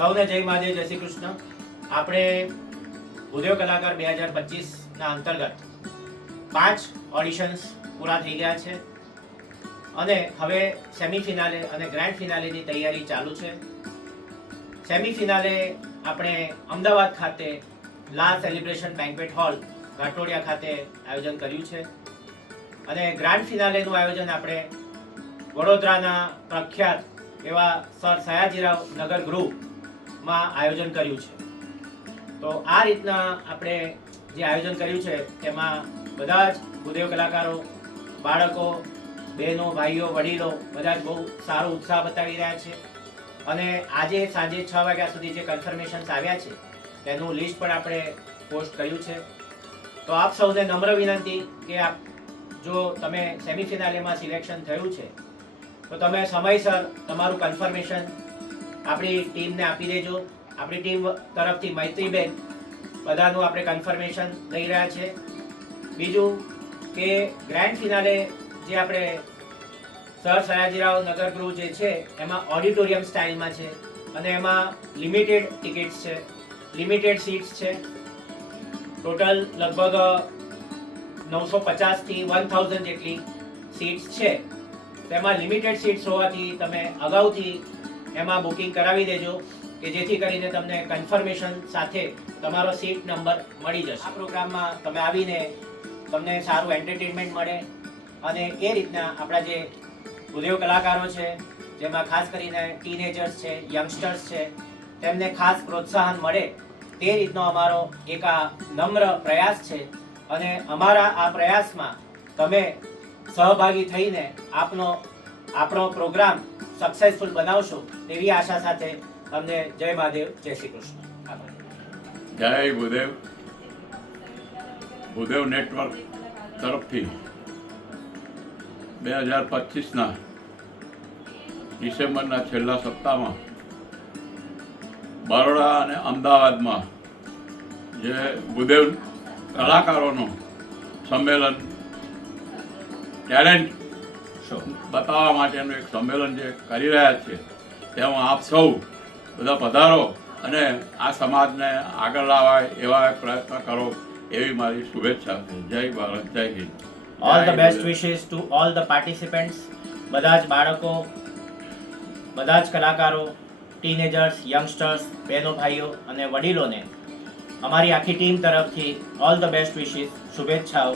સૌને જય મહાદેવ, જય શ્રી કૃષ્ણ. આપણે ઉદ્યોગ કલાકાર બે હજાર પચીસના અંતર્ગત પાંચ ઓડિશન્સ પૂરા થઈ ગયા છે. અને હવે સેમી ફિનાલે અને ગ્રાન્ડ ફિનાલેની તૈયારી ચાલુ છે. સેમી ફિનાલે આપણે અમદાવાદ ખાતે લા સેલિબ્રેશન બેન્ક્વેટ હોલ ઘાટોડિયા ખાતે આયોજન કર્યું છે. અને ગ્રાન્ડ ફિનાલેનું આયોજન આપણે વડોદરાના પ્રખ્યાત એવા સર સયાજીરાવ નગર ગૃહમાં આયોજન કર્યું છે. તો આ રીતના આપણે જે આયોજન કર્યું છે, તેમાં બધા જ ભૂદેવ કલાકારો, બાળકો, બહેનો, ભાઈઓ, વડીલો બધા જ બહુ સારો ઉત્સાહ બતાવી રહ્યા છે. અને આજે સાંજે છ વાગ્યા સુધી જે કન્ફર્મેશન્સ આવ્યા છે, તેનું લિસ્ટ પણ આપણે પોસ્ટ કર્યું છે. તો આપ સૌને નમ્ર વિનંતી કે આપ જો તમે સેમિફિનાલેમાં સિલેક્શન થયું છે, તો તમે સમયસર તમારું કન્ફર્મેશન આપણી ટીમને આપી દેજો. આપણી ટીમ તરફથી મૈત્રીબેન બધાનું આપણે કન્ફર્મેશન લઈ રહ્યા છે. બીજું કે ગ્રાન્ડ ફિનાલે જે આપણે સર સયાજીરાવ નગર ગૃહ જે છે, એમાં ઓડિટોરિયમ સ્ટાઇલમાં છે અને એમાં લિમિટેડ ટિકિટ્સ છે. લિમિટેડ સીટ્સ છે. ટોટલ લગભગ નવસો પચાસથી વન થાઉઝન્ડ જેટલી સીટ્સ છે. તેમાં લિમિટેડ સીટ્સ હોવાથી તમે અગાઉથી એમાં બુકિંગ કરાવી દેજો, કે જેથી કરીને તમને કન્ફર્મેશન સાથે તમારો સીટ નંબર મળી જશે. આ પ્રોગ્રામમાં તમે આવીને તમને સારું એન્ટરટેનમેન્ટ મળે અને એ રીતના આપણા જે ઉદ્યોગ કલાકારો છે, જેમાં ખાસ કરીને ટીનેજર્સ છે યંગસ્ટર્સ છે, તેમને ખાસ પ્રોત્સાહન મળે તે રીતનો અમારો એક આ નમ્ર પ્રયાસ છે અને અમારા આ પ્રયાસમાં તમે સહભાગી થઈને આપનો આપણો પ્રોગ્રામ સક્સેસફુલ બનાવશો તેવી આશા સાથે અમને જય મહાદેવ, જય શ્રી કૃષ્ણ. જય ભૂદેવ ભૂદેવ નેટવર્ક તરફથી બે હજાર પચીસના ડિસેમ્બરના છેલ્લા સપ્તાહમાં બરોડા અને અમદાવાદમાં જે ભૂદેવ કલાકારોનું સંમેલન ટેલેન્ટ શો બતાવવા માટેનું એક સંમેલન જે કરી રહ્યા છે તેમાં આપ સૌ બધા પધારો અને આ સમાજને આગળ લાવાય એવા પ્રયત્ન કરો એવી મારી શુભેચ્છા છે. જય ભારત જય Hind. All the best wishes to all the participants બધા જ બાળકો બધા જ કલાકારો ટીનેજર્સ યંગસ્ટર્સ બહેનો ભાઈઓ અને વડીલોને અમારી આખી ટીમ તરફથી ઓલ ધ બેસ્ટ વિશેસ શુભેચ્છાઓ.